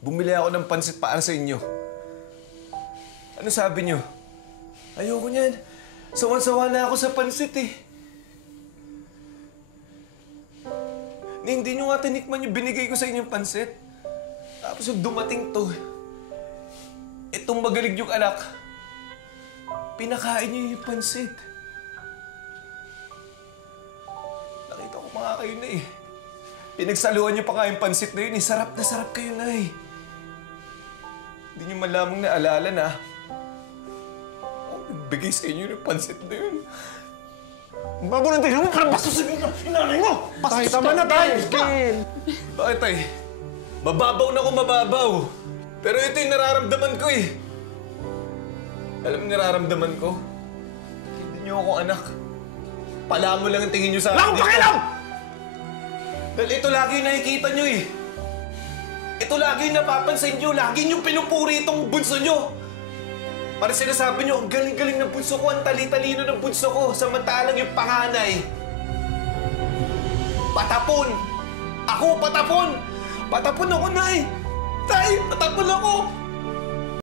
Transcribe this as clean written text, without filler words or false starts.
Bumili ako ng pansit para sa inyo. Ano sabi niyo? Ayoko niyan. Sawan-sawa na ako sa pansit eh. Hindi niyo nga tinikman yung binigay ko sa inyong pansit. Tapos yung dumating to, itong magaling yung anak, pinakain niyo yung pansit. Nakita ko pa nga kayo na eh. Pinagsaluhan niyo pa nga yung pansit na yun eh. Sarap na sarap kayo na eh. Hindi niyo malamang naalala na bigay sa inyo yung pansit na yun. Bago na tayo mo, parang bastusin mo inanay mo! Tay, tama na, tay! Bakit, tay? Mababaw na ako, mababaw. Pero ito yung nararamdaman ko eh. Alam mo nararamdaman ko? Hindi niyo ako anak. Pala mo lang ang tingin niyo sa akin. Wala akong pakialam! Dahil ito lagi yung nakikita niyo eh. Ito lagi yung napapansin niyo. Lagi niyong pinupuri itong bunso niyo. Para sinasabi niyo, ang galing-galing ng bunso ko, ang tali-talino ng bunso ko. Samantalang yung panganay. Patapon! Ako, patapon! Patapon ako, Nay! Tay, patapon ako!